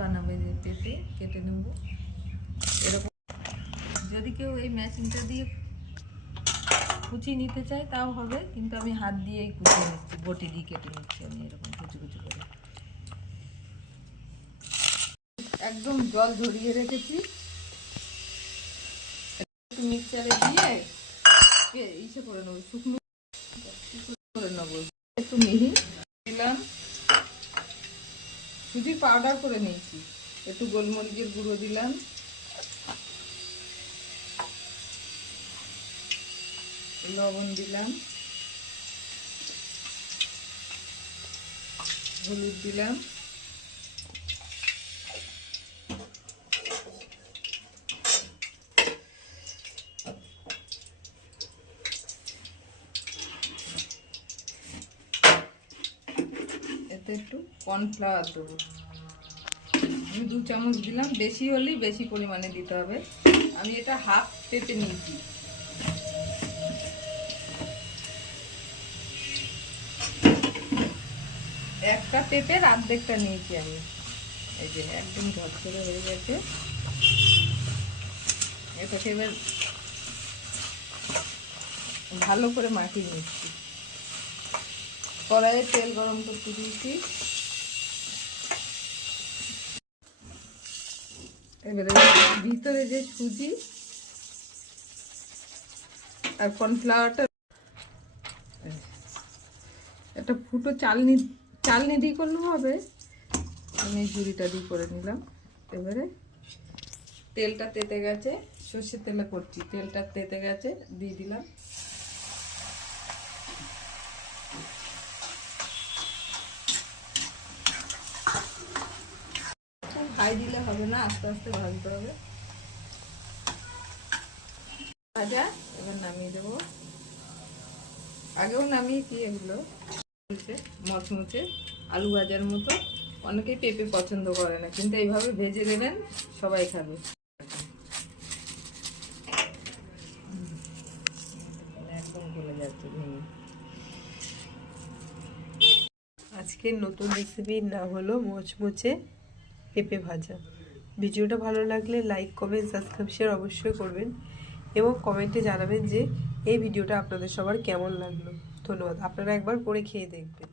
বানাবো, যে পেঁপে কেটে নেব এরকম। যদি কেউ এই মেশিনটা দিয়ে কুচি নিতে চায় তাও হবে, কিন্তু আমি হাত দিয়েই কুচি নিচ্ছি, বটি দিয়ে কেটে নিচ্ছি আমি এরকম কুচি কুচি করে। একদম জল ঝরিয়ে রেখেছি, মিক্সচারে দিয়ে ইসে করে নেবো, শুকনো করে নেবো। একটু মিহি দিলাম, সুজির পাউডার করে নিয়েছি, একটু গোলমরিচের গুঁড়ো দিলাম, লবণ দিলাম, হলুদ দিলাম, এতে একটু কর্নফ্লাওয়ার দেবো, আমি 2 চামচ দিলাম, বেশি হলেই বেশি পরিমাণে দিতে হবে। আমি এটা হাফ পেঁপে নিয়েছি, একটা পেঁপের অর্ধেকটা নিয়েছি আমি। এই যে একদম ঝরঝরে হয়ে গেছে, এটাকে এবার ভালো করে মাখিয়ে নিচ্ছি। কড়াইয়ে তেল গরম করতে দিয়েছি, এবারে ভিতরে যে সুজি আর কর্নফ্লাওয়ারটা, একটা ফুটো চালনি দিয়ে করলেও হবে, আমি ঝুড়িটা দিয়ে করে নিলাম। এবারে তেলটা তেতে গেছে, সর্ষের তেলে করছি, তেলটা তেতে গেছে, দিয়ে দিলাম। খুব হাই দিলে হবে না, আস্তে আস্তে ভাজতে হবে। ভাজা এবার নামিয়ে দেবো, আগেও নামিয়েছি এগুলো, মচমচে আলু ভাজার মতো। অনেকেই পেঁপে পছন্দ করে না, কিন্তু এইভাবে ভেজে দেবেন, সবাই খাবে। একদম গলে যাচ্ছে। আজকের নতুন রেসিপির নাম হলো মচমচে পেঁপে ভাজা। ভিডিওটা ভালো লাগলে লাইক, কমেন্ট, সাবস্ক্রাইব, শেয়ার অবশ্যই করবেন এবং কমেন্টে জানাবেন যে এই ভিডিওটা আপনাদের সবার কেমন লাগলো। ধন্যবাদ। আপনারা একবার করে খেয়ে দেখবেন।